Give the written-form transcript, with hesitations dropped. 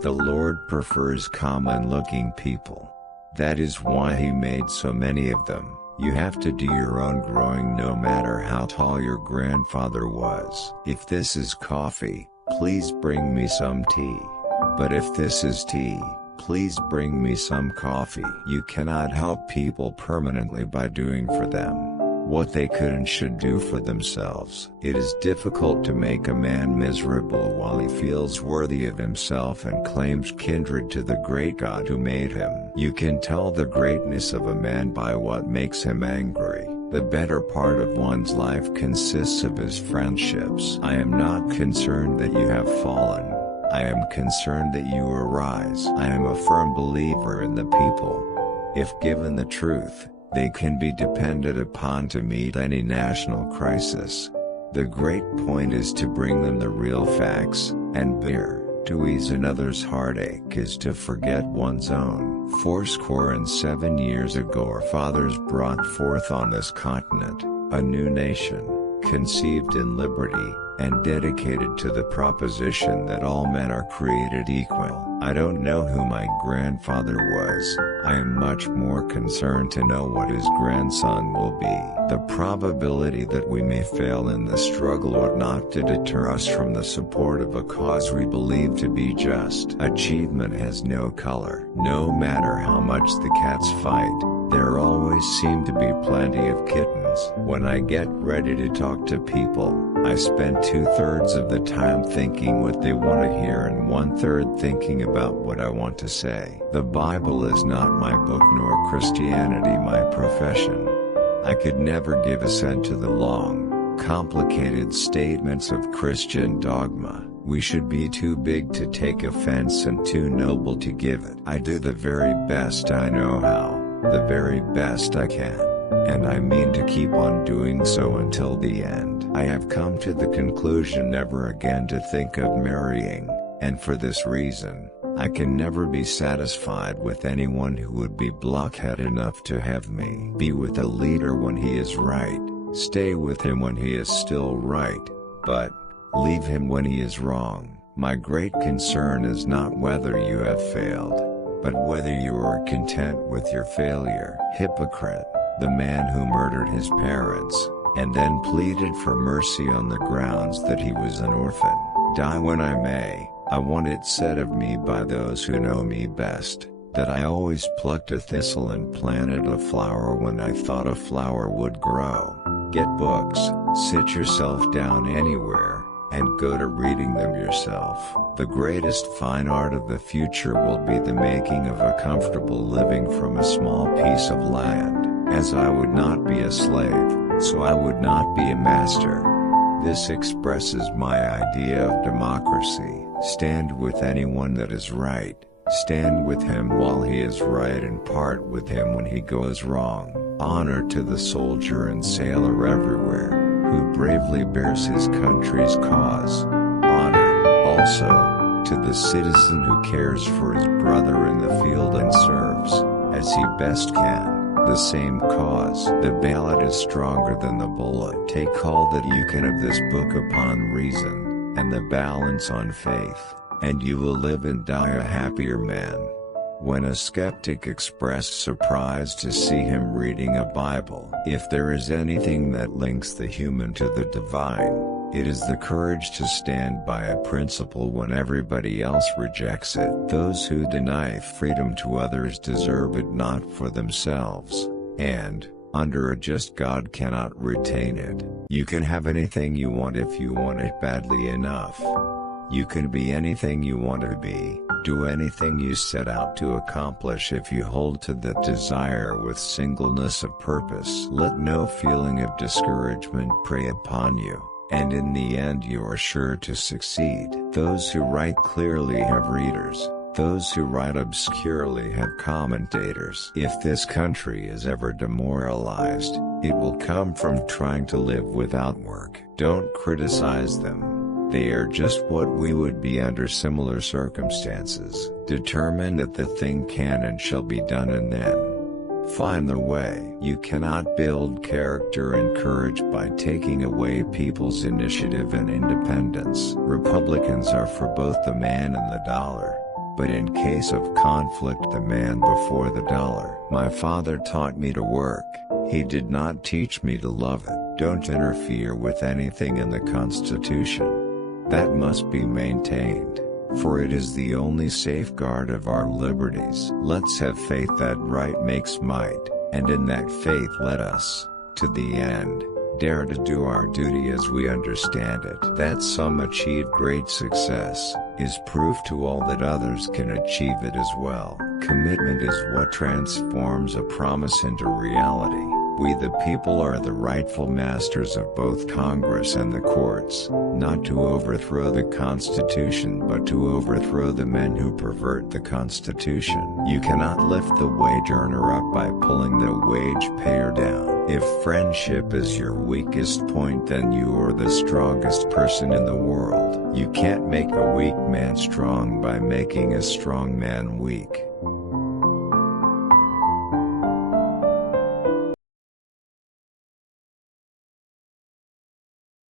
The Lord prefers common-looking people. That is why He made so many of them. You have to do your own growing no matter how tall your grandfather was. If this is coffee, please bring me some tea. But if this is tea, please bring me some coffee. You cannot help people permanently by doing for them what they could and should do for themselves. It is difficult to make a man miserable while he feels worthy of himself and claims kindred to the great God who made him. You can tell the greatness of a man by what makes him angry. The better part of one's life consists of his friendships. I am not concerned that you have fallen. I am concerned that you arise. I am a firm believer in the people. If given the truth, they can be depended upon to meet any national crisis. The great point is to bring them the real facts, and beer. To ease another's heartache is to forget one's own. 7 years ago our fathers brought forth on this continent a new nation, conceived in liberty, and dedicated to the proposition that all men are created equal. I don't know who my grandfather was. I am much more concerned to know what his grandson will be. The probability that we may fail in the struggle ought not to deter us from the support of a cause we believe to be just. Achievement has no color. No matter how much the cats fight, there always seem to be plenty of kittens. When I get ready to talk to people, I spend 2/3 of the time thinking what they want to hear and 1/3 thinking about what I want to say. The Bible is not my book nor Christianity my profession. I could never give assent to the long, complicated statements of Christian dogma. We should be too big to take offense and too noble to give it. I do the very best I know how, the very best I can, and I mean to keep on doing so until the end. I have come to the conclusion never again to think of marrying, and for this reason, I can never be satisfied with anyone who would be blockhead enough to have me. Be with a leader when he is right, stay with him when he is still right, but leave him when he is wrong. My great concern is not whether you have failed, but whether you are content with your failure. Hypocrite, the man who murdered his parents, and then pleaded for mercy on the grounds that he was an orphan. Die when I may. I want it said of me by those who know me best, that I always plucked a thistle and planted a flower when I thought a flower would grow. Get books, sit yourself down anywhere, and go to reading them yourself. The greatest fine art of the future will be the making of a comfortable living from a small piece of land. As I would not be a slave, so I would not be a master. This expresses my idea of democracy. Stand with anyone that is right, stand with him while he is right and part with him when he goes wrong. Honor to the soldier and sailor everywhere, who bravely bears his country's cause. Honor, also, to the citizen who cares for his brother in the field and serves, as he best can, the same cause. The ballot is stronger than the bullet. Take all that you can of this book upon reason, and the balance on faith, and you will live and die a happier man. When a skeptic expressed surprise to see him reading a Bible, if there is anything that links the human to the divine, it is the courage to stand by a principle when everybody else rejects it. Those who deny freedom to others deserve it not for themselves, and, under a just God, cannot retain it. You can have anything you want if you want it badly enough. You can be anything you want to be, do anything you set out to accomplish if you hold to that desire with singleness of purpose. Let no feeling of discouragement prey upon you, and in the end you are sure to succeed. Those who write clearly have readers. Those who write obscurely have commentators. If this country is ever demoralized, it will come from trying to live without work. Don't criticize them. They are just what we would be under similar circumstances. Determine that the thing can and shall be done, and then find the way. You cannot build character and courage by taking away people's initiative and independence. Republicans are for both the man and the dollar. but in case of conflict the man before the dollar. My father taught me to work, he did not teach me to love it. Don't interfere with anything in the Constitution. That must be maintained, for it is the only safeguard of our liberties. Let's have faith that right makes might, and in that faith let us, to the end, dare to do our duty as we understand it. That some achieve great success, is proof to all that others can achieve it as well. Commitment is what transforms a promise into reality. We the people are the rightful masters of both Congress and the courts, not to overthrow the Constitution but to overthrow the men who pervert the Constitution. You cannot lift the wage earner up by pulling the wage payer down. If friendship is your weakest point, then you are the strongest person in the world. You can't make a weak man strong by making a strong man weak.